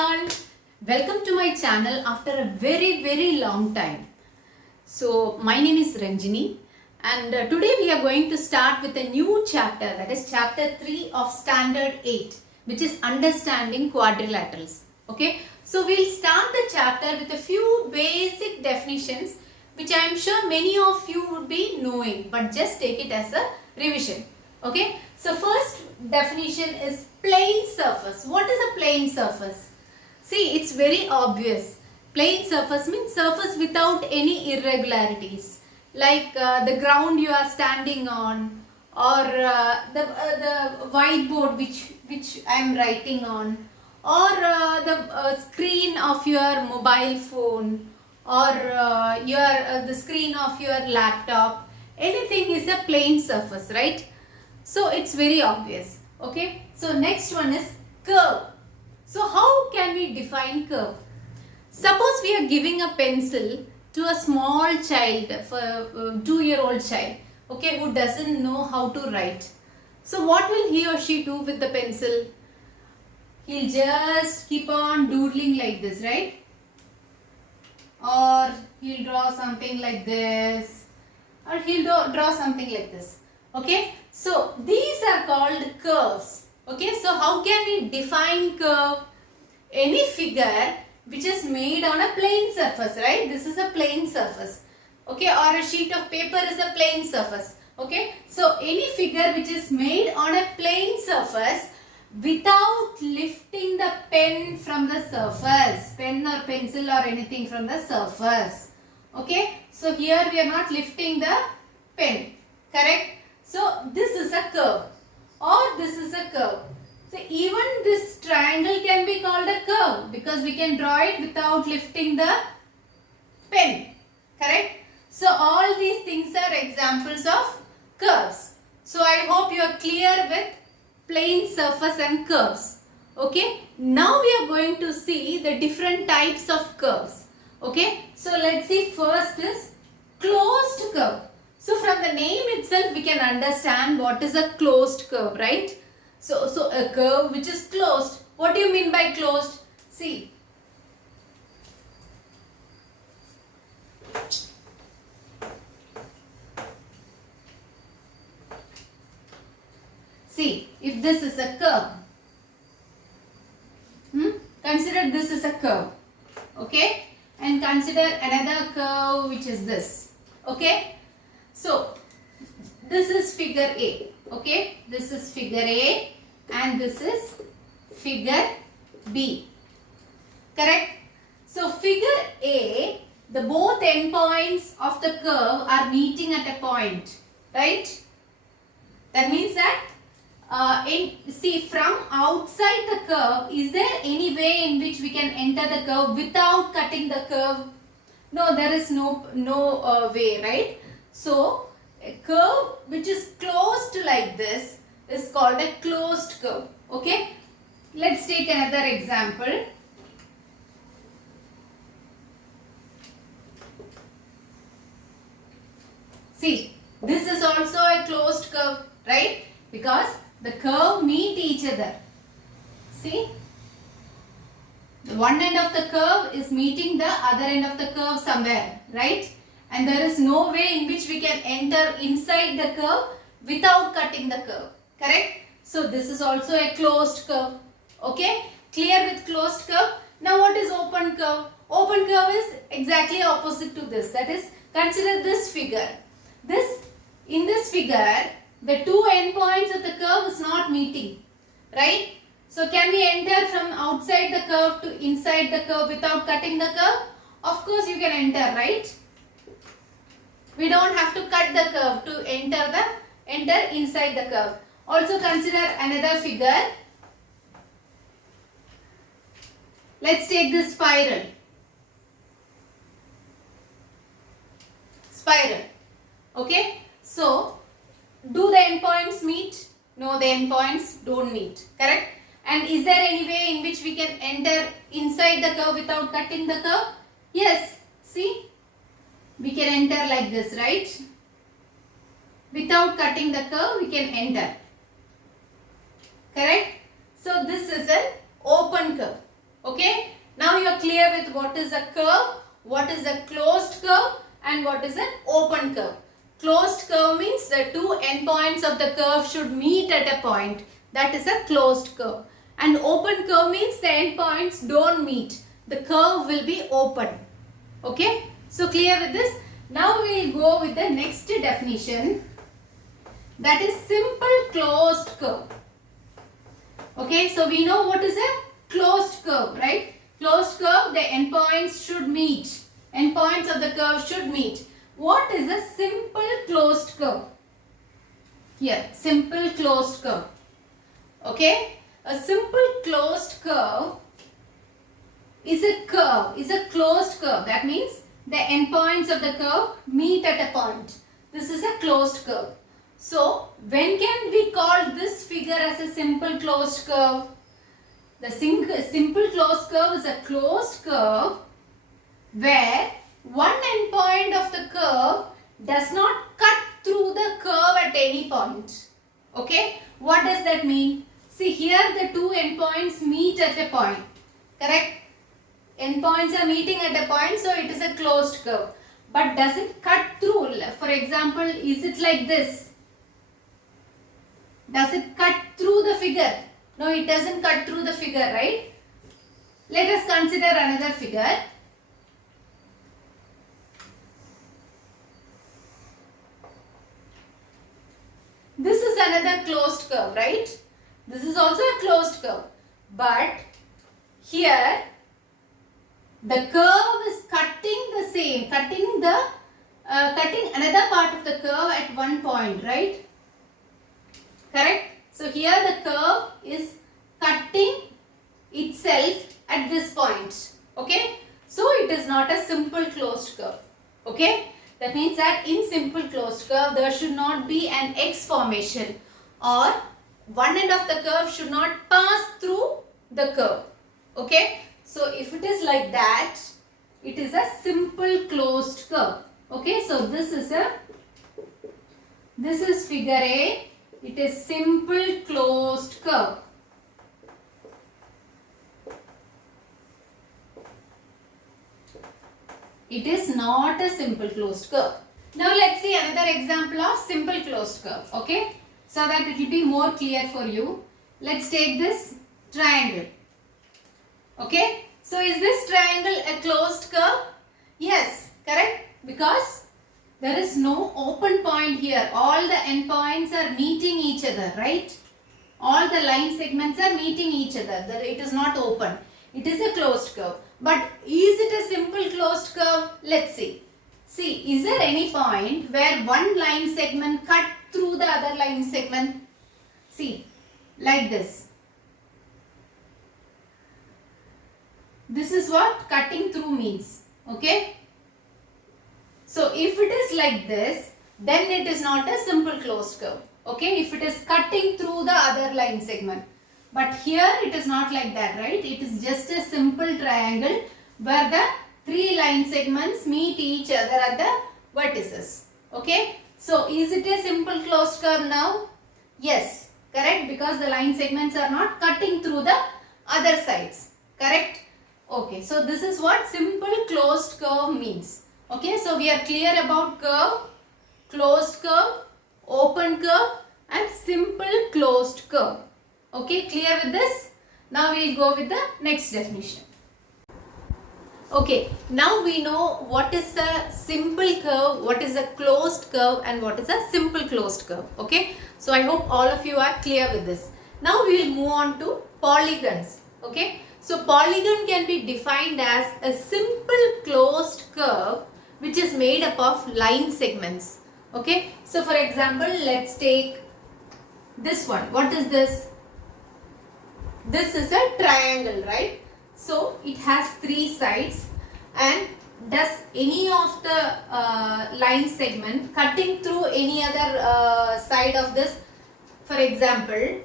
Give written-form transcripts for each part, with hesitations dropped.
all, welcome to my channel after a very long time. So my name is Ranjini and today we are going to start with a new chapter, that is chapter 3 of standard 8, which is understanding quadrilaterals. Okay, so we'll start the chapter with a few basic definitions which I am sure many of you would be knowing, but just take it as a revision. Okay, so first definition is plane surface. What is a plane surface? See, it's very obvious. Plane surface means surface without any irregularities, like the ground you are standing on, or the whiteboard which I am writing on, or the screen of your mobile phone, or the screen of your laptop. Anything is a plane surface, right? So it's very obvious. Okay. So next one is curve. So how can we define curve? Suppose we are giving a pencil to a small child, for a 2-year-old child, okay, who doesn't know how to write. So what will he or she do with the pencil? He'll just keep on doodling like this, right? Or he'll draw something like this, or he'll draw something like this. Okay, so these are called curves. Okay, so how can we define curve? Any figure which is made on a plane surface, right? This is a plane surface. Okay, or a sheet of paper is a plane surface. Okay, so any figure which is made on a plane surface without lifting the pen from the surface, pen or pencil or anything from the surface. Okay, so here we are not lifting the pen, correct? So this is a curve, or this is a curve. So even this triangle can be called a curve because we can draw it without lifting the pen, correct? So all these things are examples of curves. So I hope you are clear with plane surface and curves. Okay, now we are going to see the different types of curves. Okay, so let's see, first is closed curve. So from the name itself we can understand what is a closed curve, right? So a curve which is closed. What do you mean by closed? See, if this is a curve, consider this is a curve, okay, and consider another curve which is this, okay. So this is figure A, okay, this is figure A and this is figure B, correct? So figure A, the both endpoints of the curve are meeting at a point, right? That means that see, from outside the curve, is there any way in which we can enter the curve without cutting the curve? No, there is no way, right? So a curve which is closed like this is called a closed curve. Okay, let's take another example. See, this is also a closed curve, right? Because the curve meet each other. See, the one end of the curve is meeting the other end of the curve somewhere, right? And there is no way in which we can enter inside the curve without cutting the curve, correct? So this is also a closed curve. Okay, clear with closed curve? Now what is open curve? Open curve is exactly opposite to this. That is, consider this figure. In this figure, the two endpoints of the curve is not meeting, right? So can we enter from outside the curve to inside the curve without cutting the curve? Of course you can enter, right? We don't have to cut the curve to enter inside the curve. Also consider another figure. Let's take this spiral. Okay. So do the endpoints meet? No, the endpoints don't meet, correct? And is there any way in which we can enter inside the curve without cutting the curve? Yes. See, we can enter like this, right? Without cutting the curve, we can enter. Correct? So this is an open curve. Okay? with what is a curve, what is a closed curve, and what is an open curve. Closed curve means the two endpoints of the curve should meet at a point. That is a closed curve. And open curve means the endpoints don't meet. The curve will be open. Okay? So clear with this? Now we will go with the next definition. That is simple closed curve. Okay? So we know what is a closed curve, right? Closed curve, the endpoints should meet. Endpoints of the curve should meet. What is a simple closed curve? Here, simple closed curve. Okay? A simple closed curve is a closed curve. That means the endpoints of the curve meet at a point. This is a closed curve. So, when can we call this figure as a simple closed curve? The simple closed curve is a closed curve where one endpoint of the curve does not cut through the curve at any point. Okay? What does that mean? See, here the two endpoints meet at a point. Correct? Endpoints are meeting at a point, so it is a closed curve. But does it cut through? For example, is it like this? Does it cut through the figure? No, it doesn't cut through the figure, right? Let us consider another figure. This is another closed curve, right? This is also a closed curve. But here the curve is cutting another part of the curve at one point, right? Correct? So here the curve is cutting itself at this point. Okay? So it is not a simple closed curve. Okay? That means that in simple closed curve, there should not be an X formation, or one end of the curve should not pass through the curve. Okay? So if it is like that, it is a simple closed curve. Okay? So this is figure A. It is simple closed curve. It is not a simple closed curve. Now let's see another example of simple closed curve. Okay? So that it will be more clear for you. Let's take this triangle. Okay? So is this triangle a closed curve? Yes, correct? Because there is no open point here. All the endpoints are meeting each other, right? All the line segments are meeting each other. It is not open. It is a closed curve. But is it a simple closed curve? Let's see. See, is there any point where one line segment cut through the other line segment? See, like this. This is what cutting through means. Okay? So, if it is like this, then it is not a simple closed curve. Okay? If it is cutting through the other line segment. But here it is not like that, right? It is just a simple triangle where the three line segments meet each other at the vertices. Okay? So, is it a simple closed curve now? Yes, correct, because the line segments are not cutting through the other sides. Correct? Okay, so this is what simple closed curve means. Okay, so we are clear about curve, closed curve, open curve and simple closed curve. Okay, clear with this? Now we will go with the next definition. Okay, now we know what is a simple curve, what is a closed curve and what is a simple closed curve. Okay, so I hope all of you are clear with this. Now we will move on to polygons. Okay, so polygon can be defined as a simple closed curve which is made up of line segments. Okay, so for example, let's take this one. What is this? This is a triangle, right? So it has three sides, and does any of the line segment cutting through any other side of this? For example,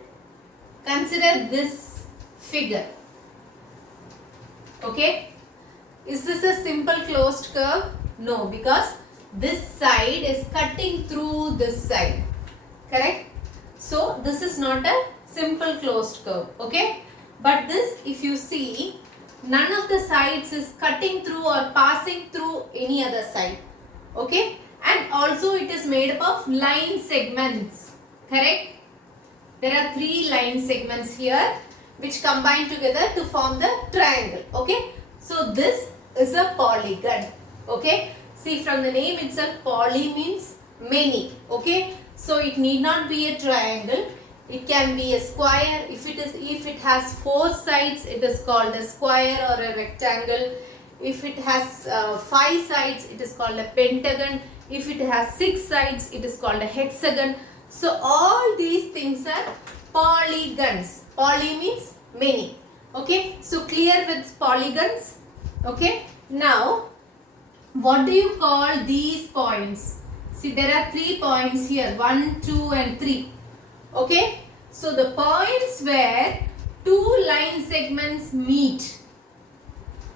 consider this figure. Okay, is this a simple closed curve? No, because this side is cutting through this side. Correct? So this is not a simple closed curve. Okay, but this, if you see, none of the sides is cutting through or passing through any other side. Okay, and also it is made up of line segments. Correct? There are 3 line segments here which combine together to form the triangle. Okay, so this is a polygon. Okay, see from the name itself, poly means many. Okay, so it need not be a triangle. It can be a square. If it has 4 sides, it is called a square or a rectangle. If it has 5 sides, it is called a pentagon. If it has 6 sides, it is called a hexagon. So all these things are polygons. Poly means many. Okay, so clear with polygons. Okay, now what do you call these points? See, there are 3 points here, 1, 2 and 3. Okay, so the points where 2 line segments meet.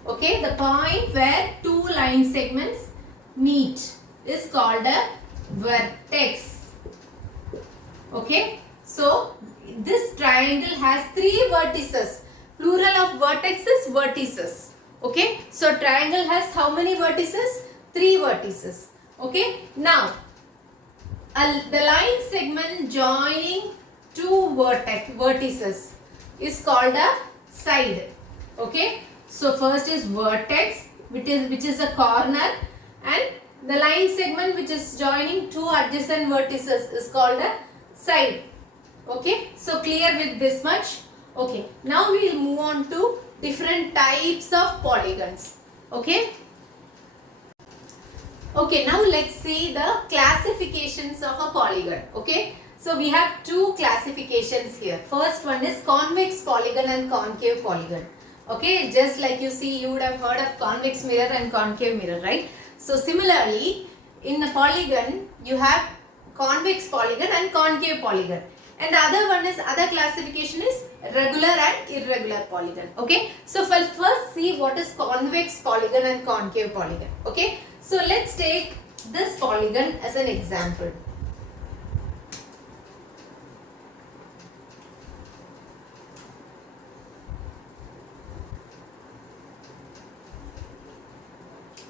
Okay, the point where 2 line segments meet is called a vertex. Okay, so this triangle has 3 vertices. Plural of vertexes, vertices. Okay, so triangle has how many vertices? 3 vertices. Okay, now the line segment joining 2 vertices is called a side. Okay, so first is vertex, which is a corner, and the line segment which is joining 2 adjacent vertices is called a side. Okay, so clear with this much. Okay, now we will move on to different types of polygons. Okay. Okay, now let's see the classifications of a polygon. Okay, so we have 2 classifications here. First one is convex polygon and concave polygon. Okay, just like you see, you would have heard of convex mirror and concave mirror, right? So similarly, in a polygon, you have convex polygon and concave polygon. And the other classification is regular and irregular polygon. Okay, so first see what is convex polygon and concave polygon. Okay, so let's take this polygon as an example.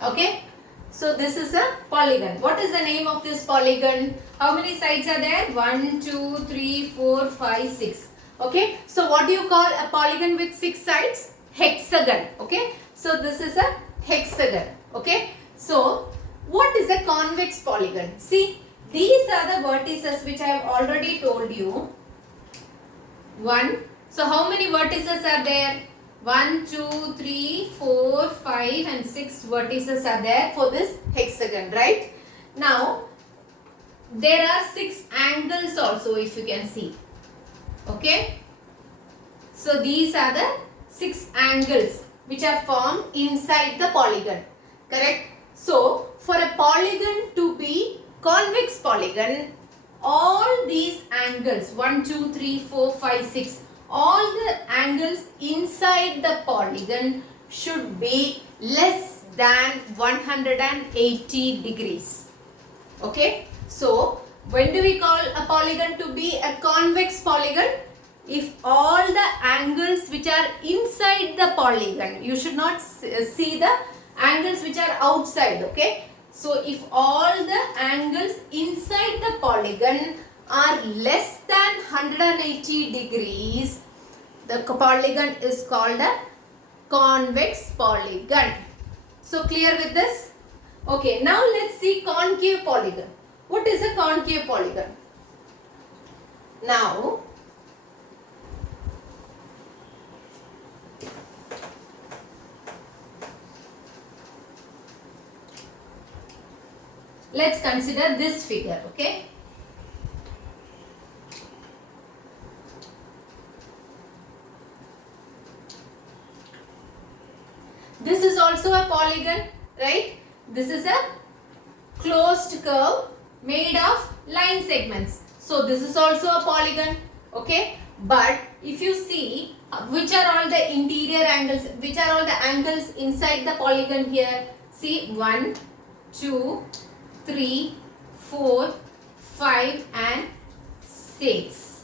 Okay, so this is a polygon. What is the name of this polygon? How many sides are there? 1, 2, 3, 4, 5, 6. Okay, so what do you call a polygon with 6 sides? Hexagon. Okay, so this is a hexagon. Okay, so what is a convex polygon? See, these are the vertices which I have already told you. 1. So how many vertices are there? 1, 2, 3, 4, 5 and 6 vertices are there for this hexagon, right? Now, there are 6 angles also, if you can see. Okay? So, these are the 6 angles which are formed inside the polygon. Correct? So, for a polygon to be convex polygon, all these angles 1, 2, 3, 4, 5, 6, all the angles inside the polygon should be less than 180 degrees. Okay, so when do we call a polygon to be a convex polygon? If all the angles which are inside the polygon, you should not see the angles which are outside. Okay, so if all the angles inside the polygon are less than 180 degrees, the polygon is called a convex polygon. So clear with this? Okay, now let's see concave polygon. What is a concave polygon? Now, let's consider this figure, okay? This is also a polygon, right? This is a closed curve made of line segments. So this is also a polygon, okay? But if you see which are all the interior angles, which are all the angles inside the polygon here, see 1, 2, 3, 4, 5 and 6.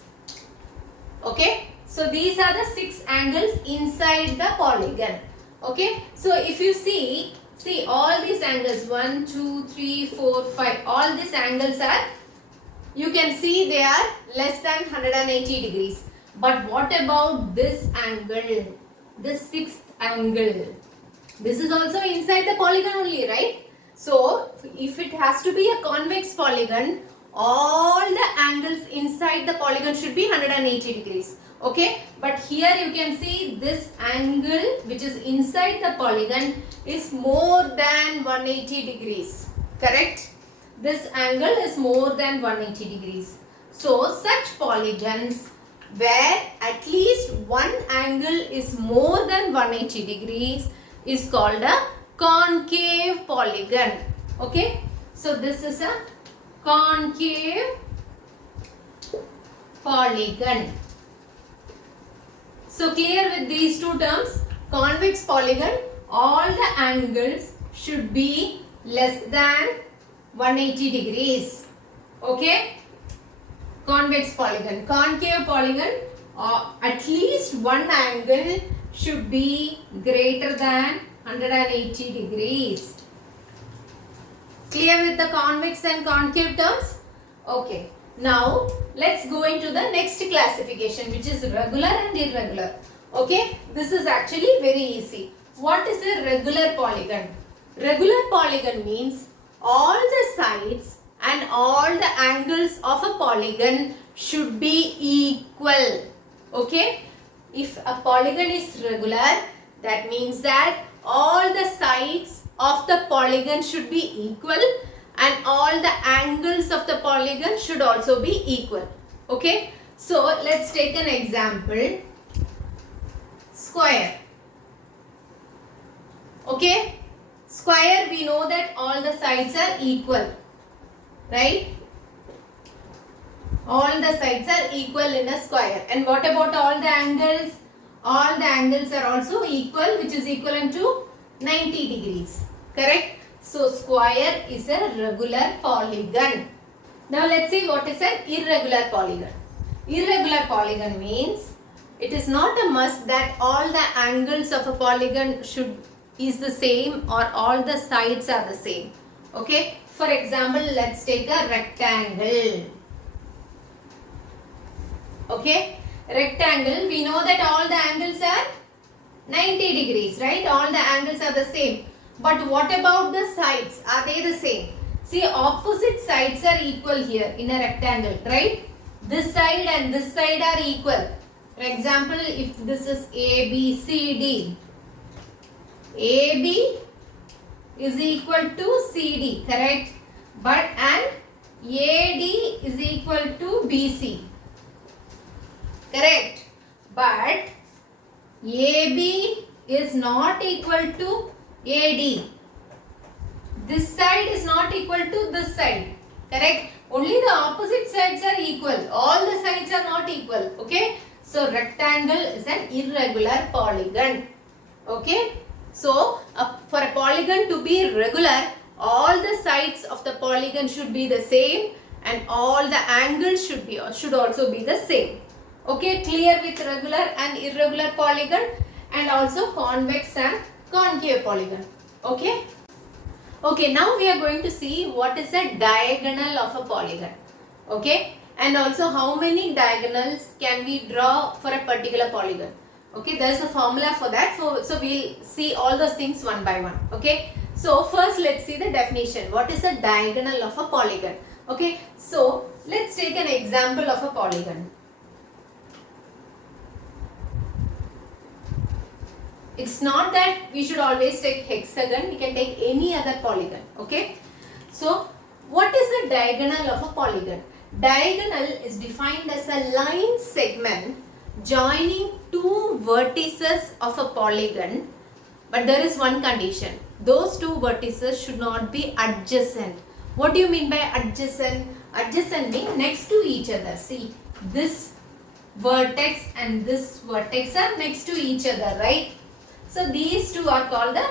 Okay, so these are the 6 angles inside the polygon. Okay, so if you see all these angles 1, 2, 3, 4, 5, all these angles are, you can see they are less than 180 degrees. But what about this angle, this sixth angle? This is also inside the polygon only, right? So if it has to be a convex polygon, all the angles inside the polygon should be 180 degrees. Okay, but here you can see this angle which is inside the polygon is more than 180 degrees. Correct? This angle is more than 180 degrees. So such polygons where at least one angle is more than 180 degrees is called a concave polygon. Okay, so this is a concave polygon. So clear with these two terms? Convex polygon, all the angles should be less than 180 degrees. Okay, convex polygon. Concave polygon, at least one angle should be greater than 180 degrees. Clear with the convex and concave terms? Okay. Now let's go into the next classification, which is regular and irregular. Okay, this is actually very easy. What is a regular polygon? Regular polygon means all the sides and all the angles of a polygon should be equal. Okay, if a polygon is regular, that means that all the sides of the polygon should be equal and all the angles of the polygon should also be equal. Okay, so let's take an example. Square. Okay, square, we know that all the sides are equal, right? All the sides are equal in a square. And what about all the angles? All the angles are also equal, which is equivalent to 90 degrees. Correct? So square is a regular polygon. Now let's see what is an irregular polygon. Irregular polygon means it is not a must that all the angles of a polygon is the same or all the sides are the same. Okay? For example, let's take a rectangle. Okay? Rectangle, we know that all the angles are 90 degrees, right? All the angles are the same. But what about the sides? Are they the same? See, opposite sides are equal here in a rectangle, right? This side and this side are equal. For example, if this is A, B, C, D. AB is equal to CD, correct? But and AD is equal to BC. Correct? But AB is not equal to AD. This side is not equal to this side. Correct? Only the opposite sides are equal. All the sides are not equal. Okay? So rectangle is an irregular polygon. Okay? So for a polygon to be regular, all the sides of the polygon should be the same and all the angles should also be the same. Okay, clear with regular and irregular polygon and also convex and concave polygon. Okay. Okay, now we are going to see what is a diagonal of a polygon. Okay, and also how many diagonals can we draw for a particular polygon. Okay, there is a formula for that. So we'll see all those things one by one. Okay, so first let's see the definition. What is a diagonal of a polygon? Okay, so let's take an example of a polygon. It's not that we should always take hexagon, we can take any other polygon. Okay, so what is the diagonal of a polygon? Diagonal is defined as a line segment joining two vertices of a polygon, but there is one condition. Those two vertices should not be adjacent. What do you mean by adjacent? Adjacent means next to each other. See, this vertex and this vertex are next to each other, right? So these two are called the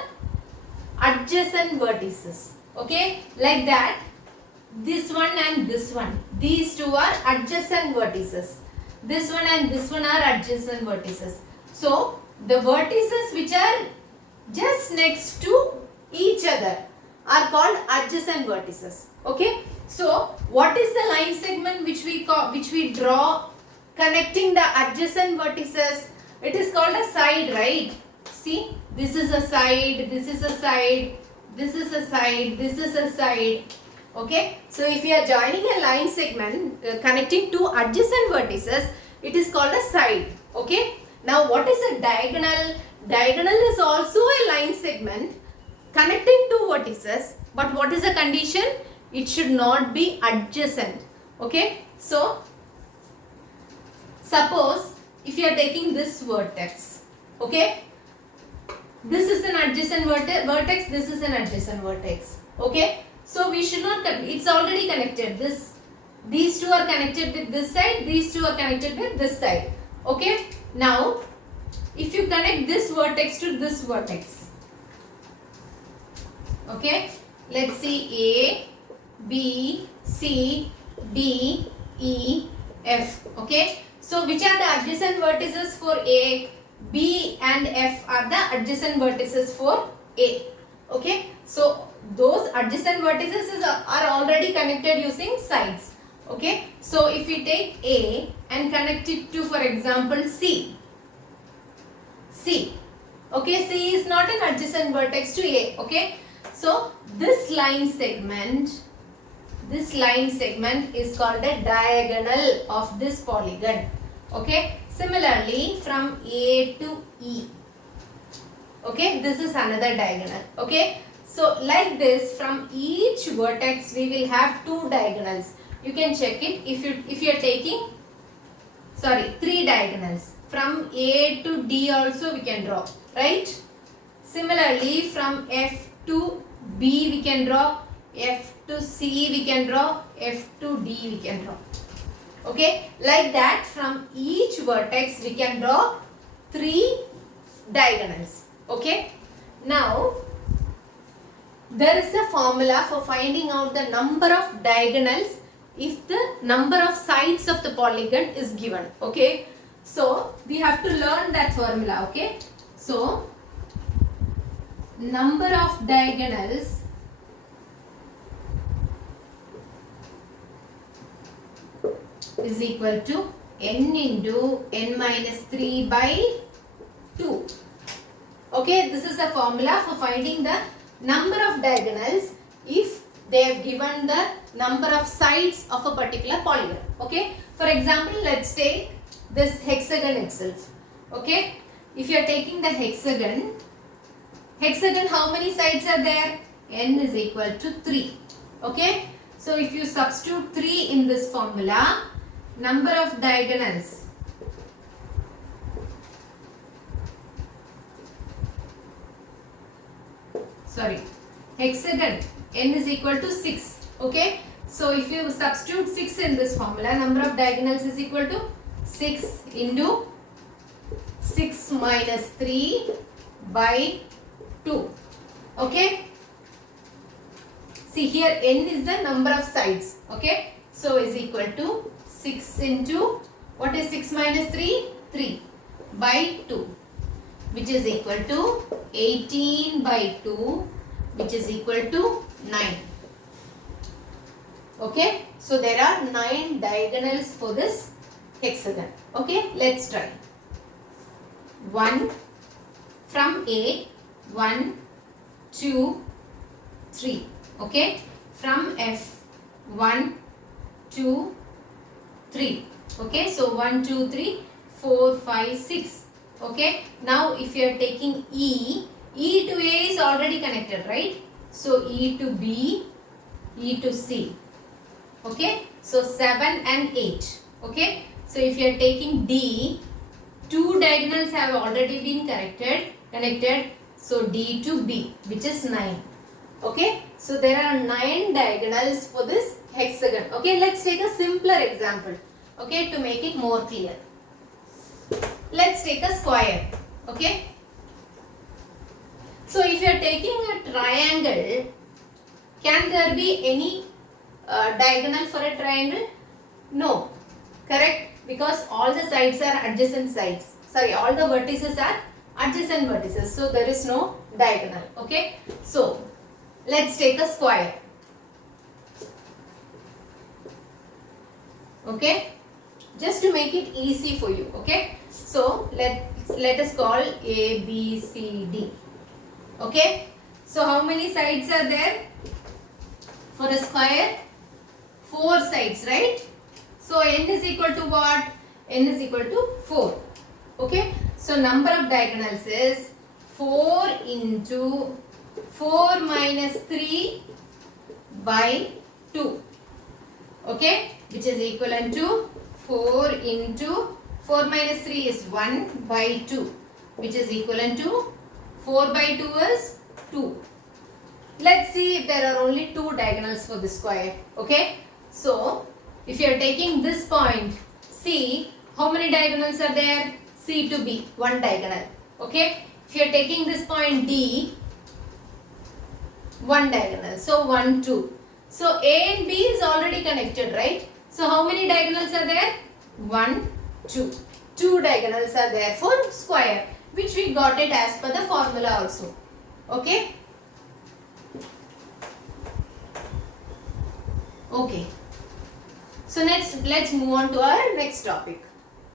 adjacent vertices. Okay, like that, this one and this one, these two are adjacent vertices. This one and this one are adjacent vertices. So the vertices which are just next to each other are called adjacent vertices. Okay. So what is the line segment which we draw connecting the adjacent vertices? It is called a side, right? See, this is a side, this is a side, this is a side, this is a side. Okay. So if we are joining a line segment connecting two adjacent vertices, it is called a side. Okay. Now what is a diagonal? Diagonal is also a line segment connecting two vertices, but what is the condition? It should not be adjacent. Okay. So suppose if you are taking this vertex, okay, this is an adjacent vertex, this is an adjacent vertex. Okay. So we should not, it's already connected. These two are connected with this side, these two are connected with this side. Okay. Now if you connect this vertex to this vertex, okay, let's see A, B, C, D, E, F. Okay. So which are the adjacent vertices for A? B and F are the adjacent vertices for A. Okay. So those adjacent vertices are already connected using sides. Okay. So if we take A and connect it to, for example, C. Okay. C is not an adjacent vertex to A. Okay. So this line segment is called a diagonal of this polygon. Okay. Similarly, from A to E, okay, this is another diagonal. Okay. So like this, from each vertex we will have two diagonals. You can check it if you are taking, sorry, three diagonals. From A to D also we can draw, right? Similarly, from F to B we can draw, F to C we can draw, F to D we can draw. Okay, like that from each vertex we can draw three diagonals. Okay, now there is a formula for finding out the number of diagonals if the number of sides of the polygon is given. Okay, so we have to learn that formula. Okay, so number of diagonals is equal to n into n minus 3 by 2. Okay, this is a formula for finding the number of diagonals if they have given the number of sides of a particular polygon. Okay, for example, let's take this hexagon itself. Okay, if you are taking the hexagon, how many sides are there? N is equal to 3. Okay, so if you substitute 3 in this formula, number of diagonals hexagon n is equal to 6. Okay, so if you substitute 6 in this formula, number of diagonals is equal to 6 into 6 minus 3 by 2. Okay, see here n is the number of sides. Okay, so is equal to 6 into, what is 6 minus 3? 3 by 2, which is equal to 18 by 2, which is equal to 9. Okay, so there are 9 diagonals for this hexagon. Okay, let's try. 1 from A, 1, 2, 3. Okay, from F, 1, 2, 3. Okay, so 1, 2, 3, 4, 5, 6. Okay, now if you are taking E to A is already connected, right? So E to B, E to C. Okay, so 7 and 8. Okay, so if you are taking D, two diagonals have already been connected. So D to B, which is 9. Okay, so there are 9 diagonals for this hexagon. Okay, let's take a simpler example. Okay, to make it more clear. Let's take a square. Okay, so if you are taking a triangle, can there be any diagonal for a triangle? No, correct, because all the sides are adjacent sides. Sorry, all the vertices are adjacent vertices, so there is no diagonal. Okay, so let's take a square. Okay, just to make it easy for you. Okay, so let us call A, B, C, D. Okay, so how many sides are there for a square? 4 sides, right? So n is equal to what? N is equal to 4. Okay, so number of diagonals is 4 into 4 minus 3 by 2. Okay, which is equivalent to 4 into 4 minus 3 is 1 by 2, which is equivalent to 4 by 2 is 2. Let's see if there are only 2 diagonals for this square. Okay, so if you are taking this point C, how many diagonals are there? C to B, 1 diagonal. Okay, if you are taking this point D, 1 diagonal, so 1, 2. So A and B is already connected, right? So how many diagonals are there? 1, 2. 2 diagonals are there for square, which we got it as per the formula also. Okay? Okay. So let's move on to our next topic.